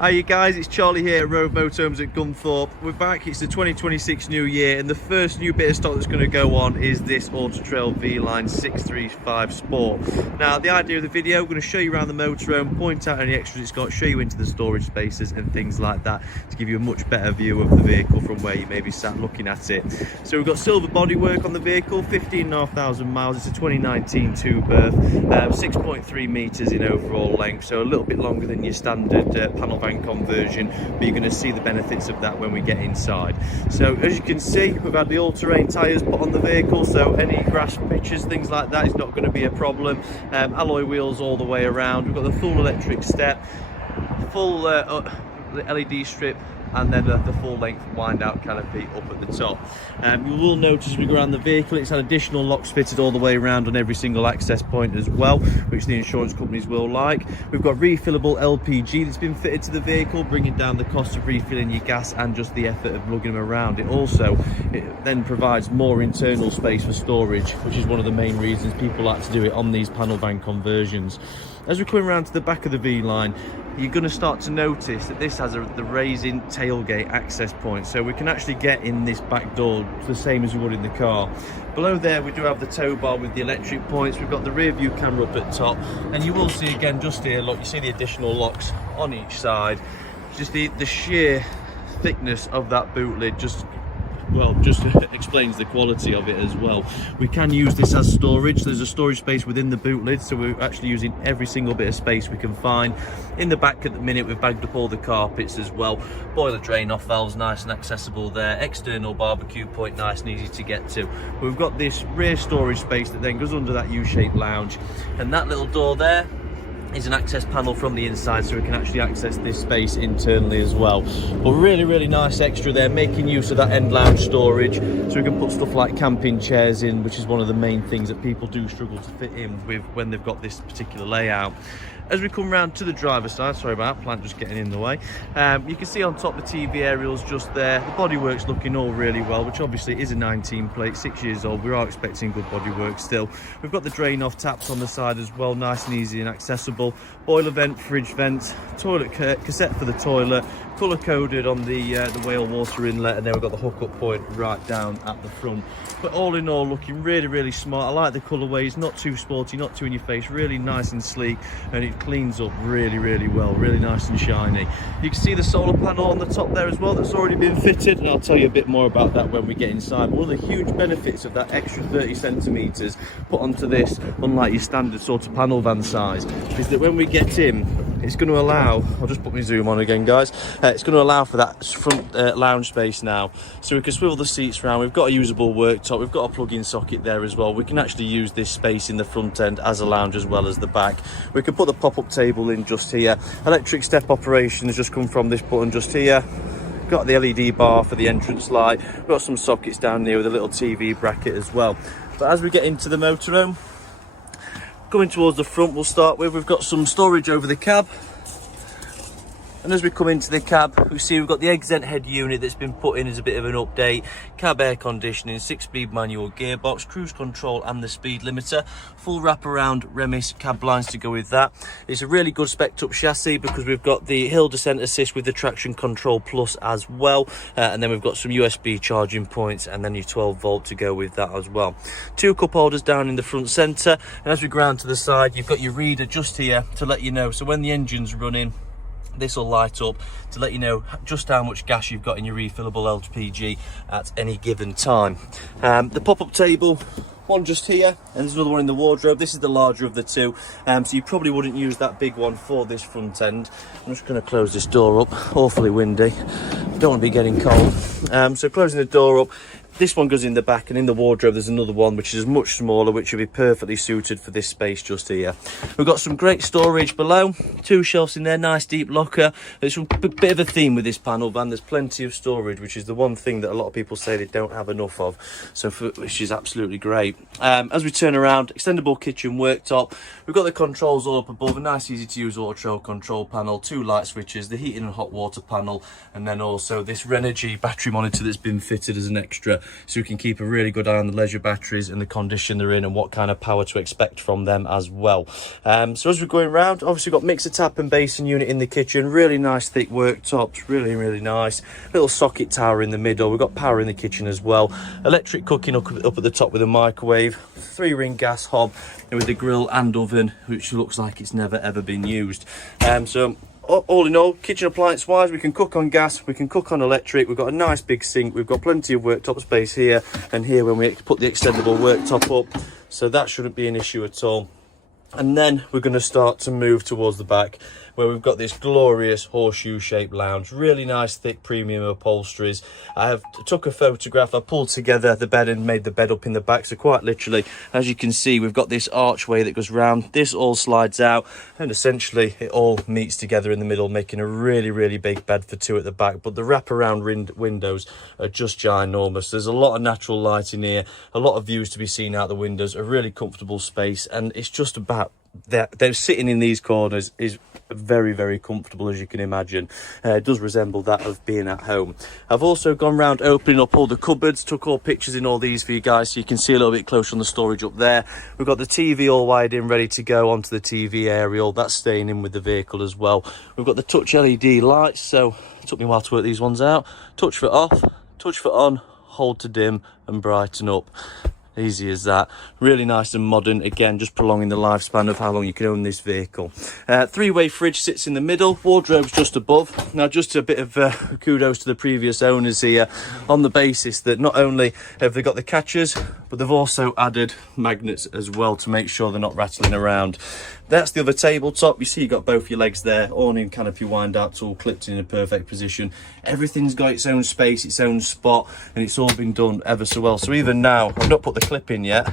Hi you guys, it's Charlie here at Rove Motorhomes at Gunthorpe. We're back, it's the 2026 new year, and the first new bit of stock that's going to go on is this AutoTrail V-Line 635 Sport. Now the idea of the video, I'm going to show you around the motorhome, point out any extras it's got, show you into the storage spaces and things like that to give you a much better view of the vehicle from where you may be sat looking at it. So we've got silver bodywork on the vehicle, 15,500 miles, it's a 2019 two-berth, 6.3 metres in overall length, so a little bit longer than your standard panel van conversion, but you're going to see the benefits of that when we get inside. So as you can see, we've had the all-terrain tyres put on the vehicle, so any grass pitches, things like that is not going to be a problem. Alloy wheels all the way around. We've got the full electric step, full LED strip, and then the full length wind out canopy up at the top. You will notice as we go around the vehicle, it's had additional locks fitted all the way around on every single access point as well, which the insurance companies will like. We've got refillable LPG that's been fitted to the vehicle, bringing down the cost of refilling your gas and just the effort of lugging them around. It then provides more internal space for storage, which is one of the main reasons people like to do it on these panel van conversions. As we come around to the back of the V-Line, you're going to start to notice that this has the raising tailgate access point, so we can actually get in this back door the same as we would in the car. Below there we do have the tow bar with the electric points. We've got the rear view camera up at top, and you will see again just here, look, you see the additional locks on each side. Just the sheer thickness of that boot lid just explains the quality of it as well. We can use this as storage. There's a storage space within the boot lid, so we're actually using every single bit of space we can find. In the back at the minute, we've bagged up all the carpets as well. Boiler drain off valves, nice and accessible there. External barbecue point, nice and easy to get to. We've got this rear storage space that then goes under that U-shaped lounge, and that little door there is an access panel from the inside, so we can actually access this space internally as well. But really nice extra there, making use of that end lounge storage, so we can put stuff like camping chairs in, which is one of the main things that people do struggle to fit in with when they've got this particular layout. As we come round to the driver's side, sorry about that, plant just getting in the way, you can see on top the TV aerials just there. The bodywork's looking all really well, which obviously is a 19 plate, 6 years old. We are expecting good bodywork still. We've got the drain off taps on the side as well, nice and easy and accessible. Boiler vent, fridge vent, toilet cassette for the toilet, colour coded on the whale water inlet, and then we've got the hookup point right down at the front. But all in all, looking really smart. I like the colourways, not too sporty, not too in your face, really nice and sleek, and it cleans up really well, really nice and shiny. You can see the solar panel on the top there as well that's already been fitted, and I'll tell you a bit more about that when we get inside. One of the huge benefits of that extra 30 centimetres put onto this, unlike your standard sort of panel van size, is that when we get in, it's going to allow, I'll just put my zoom on again guys, it's going to allow for that front lounge space now, so we can swivel the seats around. We've got a usable worktop, we've got a plug-in socket there as well. We can actually use this space in the front end as a lounge as well as the back. We can put the pop-up table in just here. Electric step operation has just come from this button just here. Got the LED bar for the entrance light. We've got some sockets down there with a little TV bracket as well. But as we get into the motorhome, coming towards the front, we'll start with, we've got some storage over the cab. And as we come into the cab, we see we've got the exent head unit that's been put in as a bit of an update. Cab air conditioning, 6-speed manual gearbox, cruise control and the speed limiter. Full wraparound Remis cab blinds to go with that. It's a really good spec'd up chassis because we've got the hill descent assist with the traction control plus as well. And then we've got some USB charging points and then your 12 volt to go with that as well. 2 cup holders down in the front centre. And as we go around to the side, you've got your reader just here to let you know. So when the engine's running, this will light up to let you know just how much gas you've got in your refillable LPG at any given time. The pop-up table, one just here, and there's another one in the wardrobe. This is the larger of the two, so you probably wouldn't use that big one for this front end. I'm just going to close this door up, awfully windy, don't want to be getting cold. So closing the door up, this one goes in the back, and in the wardrobe there's another one which is much smaller, which will be perfectly suited for this space just here. We've got some great storage below, 2 shelves in there, nice deep locker. There's a bit of a theme with this panel van. There's plenty of storage, which is the one thing that a lot of people say they don't have enough of, which is absolutely great. As we turn around, extendable kitchen worktop. We've got the controls all up above, a nice easy to use AutoTrail control panel, 2 light switches, the heating and hot water panel, and then also this Renogy battery monitor that's been fitted as an extra. so we can keep a really good eye on the leisure batteries and the condition they're in and what kind of power to expect from them as well. So as we're going around, obviously we've got mixer tap and basin unit in the kitchen, really nice thick worktops, really nice. Little socket tower in the middle. We've got power in the kitchen as well. Electric cooking up at the top with a microwave, 3-ring gas hob with the grill and oven, which looks like it's never ever been used. So all in all, kitchen appliance wise, we can cook on gas, we can cook on electric. We've got a nice big sink, we've got plenty of worktop space here and here when we put the extendable worktop up, so that shouldn't be an issue at all. And then we're going to start to move towards the back, where we've got this glorious horseshoe shaped lounge, really nice thick premium upholsteries. I have took a photograph, I pulled together the bed and made the bed up in the back, so quite literally, as you can see, we've got this archway that goes round, this all slides out, and essentially it all meets together in the middle, making a really big bed for two at the back. But the wraparound windows are just ginormous. There's a lot of natural light in here, a lot of views to be seen out the windows, a really comfortable space, and it's just about they're sitting in these corners is very comfortable, as you can imagine. It does resemble that of being at home. I've also gone round opening up all the cupboards, took all pictures in all these for you guys, so you can see a little bit closer on the storage up there. We've got the TV all wired in, ready to go onto the TV aerial. That's staying in with the vehicle as well. We've got the touch LED lights, so it took me a while to work these ones out. Touch for off, touch for on, hold to dim and brighten up. Easy as that. Really nice and modern, again just prolonging the lifespan of how long you can own this vehicle. 3-way fridge sits in the middle, wardrobe's just above. Now just a bit of kudos to the previous owners here, on the basis that not only have they got the catchers, but they've also added magnets as well to make sure they're not rattling around. That's the other tabletop. You see you've got both your legs there, awning canopy wind out, all clipped in a perfect position. Everything's got its own space, its own spot, and it's all been done ever so well. So even now, I've not put the clip in yet,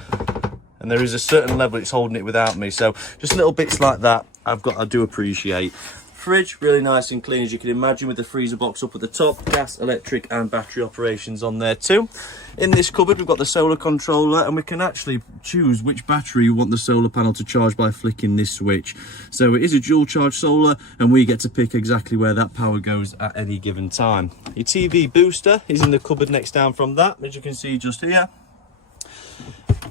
and there is a certain level it's holding it without me. So just little bits like that I do appreciate. Fridge, really nice and clean, as you can imagine, with the freezer box up at the top, gas, electric and battery operations on there too. In this cupboard we've got the solar controller, and we can actually choose which battery you want the solar panel to charge by flicking this switch. So it is a dual charge solar, and we get to pick exactly where that power goes at any given time. Your TV booster is in the cupboard next down from that, as you can see just here.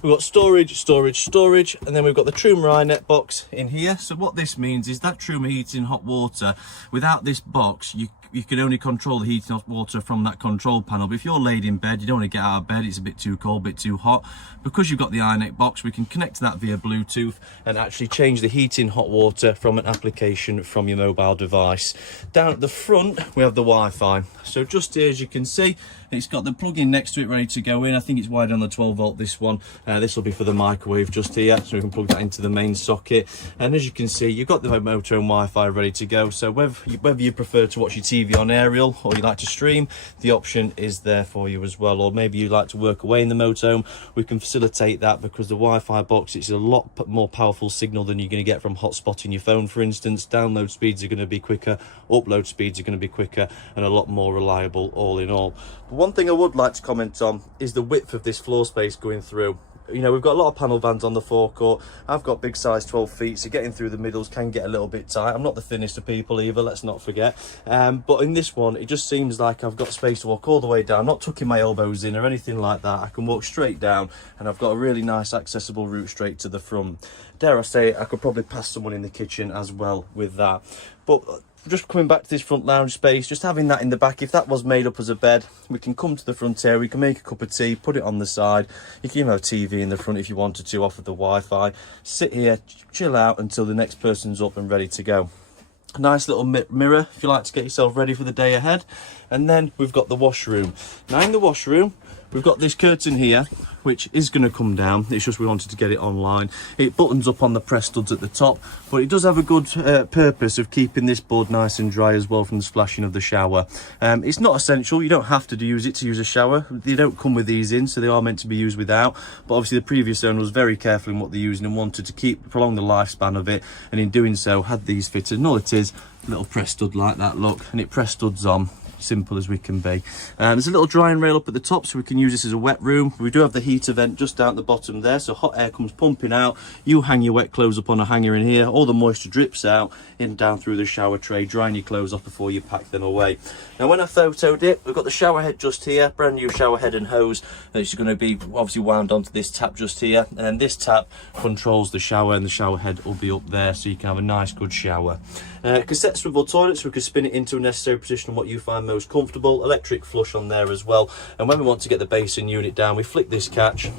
We've got storage, and then we've got the Truma iNet box in here. So what this means is that Truma heating hot water, without this box, you can only control the heating hot water from that control panel. But if you're laid in bed, you don't want to get out of bed, it's a bit too cold, a bit too hot. Because you've got the iNet box, we can connect to that via Bluetooth and actually change the heating hot water from an application from your mobile device. Down at the front, we have the Wi-Fi. So just here, as you can see, it's got the plug-in next to it ready to go in. I think it's wired on the 12 volt, this one. This will be for the microwave just here, so we can plug that into the main socket. And as you can see, you've got the motorhome Wi-Fi ready to go. So whether you prefer to watch your TV on aerial or you like to stream, the option is there for you as well. Or maybe you like to work away in the motorhome, we can facilitate that, because the Wi-Fi box, it's a lot more powerful signal than you're going to get from hotspotting your phone, for instance. Download speeds are going to be quicker, upload speeds are going to be quicker, and a lot more reliable all in all. But one thing I would like to comment on is the width of this floor space going through. You know, we've got a lot of panel vans on the forecourt. I've got big size 12 feet, so getting through the middles can get a little bit tight. I'm not the thinnest of people either, let's not forget. But in this one, it just seems like I've got space to walk all the way down, not tucking my elbows in or anything like that. I can walk straight down, and I've got a really nice accessible route straight to the front. Dare I say, I could probably pass someone in the kitchen as well with that. But just coming back to this front lounge space, just having that in the back, if that was made up as a bed, we can come to the front here, we can make a cup of tea, put it on the side. You can even have a TV in the front if you wanted to, off of the Wi-Fi. Sit here, chill out until the next person's up and ready to go. A nice little mirror if you like to get yourself ready for the day ahead. And then we've got the washroom. Now in the washroom, we've got this curtain here, which is going to come down. It's just we wanted to get it online. It buttons up on the press studs at the top, but it does have a good purpose of keeping this board nice and dry as well from the splashing of the shower. It's not essential, you don't have to use it to use a shower. They don't come with these in, so they are meant to be used without. But obviously the previous owner was very careful in what they're using and wanted to prolong the lifespan of it, and in doing so had these fitted. And all it is, a little press stud like that, look, and it press studs on. simple as we can be. There's a little drying rail up at the top, so we can use this as a wet room. We do have the heater vent just down at the bottom there, so hot air comes pumping out. You hang your wet clothes up on a hanger in here, all the moisture drips out in down through the shower tray, drying your clothes off before you pack them away. Now when I photoed it, we've got the shower head just here, brand new shower head and hose. It's going to be obviously wound onto this tap just here, and then this tap controls the shower, and the shower head will be up there, so you can have a nice good shower. Cassette swivel toilet, so we can spin it into a necessary position on what you find most comfortable. Electric flush on there as well, and when we want to get the basin unit down, we flick this catch,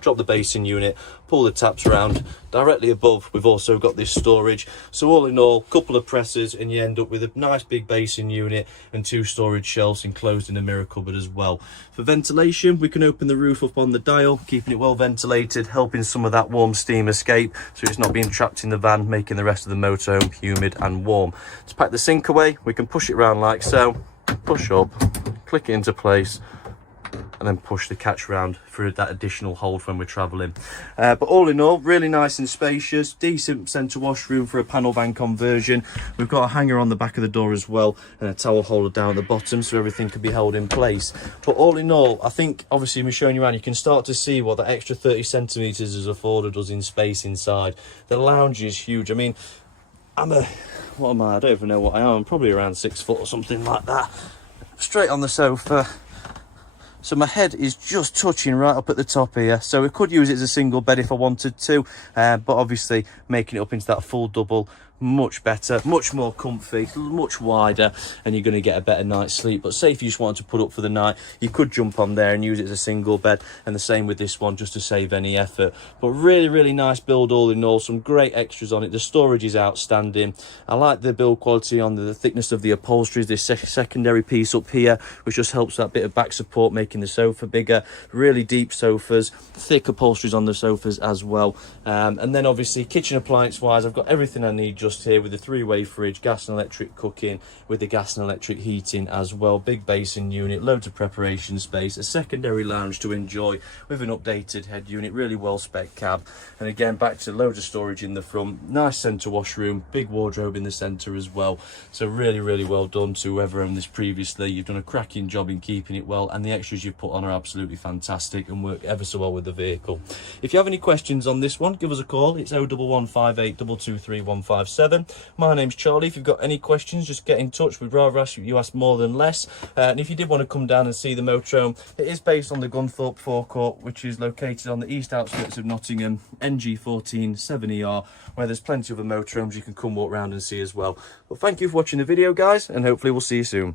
drop the basin unit, pull the taps around. Directly above, we've also got this storage, so all in all, couple of presses and you end up with a nice big basin unit and 2 storage shelves enclosed in a mirror cupboard as well. For ventilation, we can open the roof up on the dial, keeping it well ventilated, helping some of that warm steam escape, so it's not being trapped in the van, making the rest of the motorhome humid and warm. To pack the sink away, we can push it around like so, push up, click it into place, and then push the catch round for that additional hold when we're traveling. But all in all, really nice and spacious, decent centre washroom for a panel van conversion. We've got a hanger on the back of the door as well, and a towel holder down at the bottom, so everything can be held in place. But all in all, I think obviously we're showing you around, you can start to see what that extra 30 centimetres has afforded us in space inside. The lounge is huge. I mean, what am I? I don't even know what I am. I'm probably around 6 foot or something like that. Straight on the sofa. So my head is just touching right up at the top here, so we could use it as a single bed if I wanted to, but obviously making it up into that full double, much better, much more comfy, much wider, and you're going to get a better night's sleep. But say if you just wanted to put up for the night, you could jump on there and use it as a single bed, and the same with this one, just to save any effort. But really nice build all in all, some great extras on it. The storage is outstanding. I like the build quality on the thickness of the upholstery, this secondary piece up here, which just helps that bit of back support, making the sofa bigger. Really deep sofas, thick upholsteries on the sofas as well. And then obviously kitchen appliance wise, I've got everything I need just here, with the 3-way fridge, gas and electric cooking, with the gas and electric heating as well. Big basin unit, loads of preparation space, a secondary lounge to enjoy with an updated head unit, really well spec cab, and again back to loads of storage in the front, nice centre washroom, big wardrobe in the centre as well. So really well done to whoever owned this previously. You've done a cracking job in keeping it well, and the extras you've put on are absolutely fantastic and work ever so well with the vehicle. If you have any questions on this one, give us a call. It's 01158 223 157. My name's Charlie. If you've got any questions, just get in touch. We'd rather you ask more than less. And if you did want to come down and see the motorhome, it is based on the Gunthorpe forecourt, which is located on the east outskirts of Nottingham, NG14 7ER, where there's plenty of other motorhomes you can come walk around and see as well. But thank you for watching the video, guys, and hopefully we'll see you soon.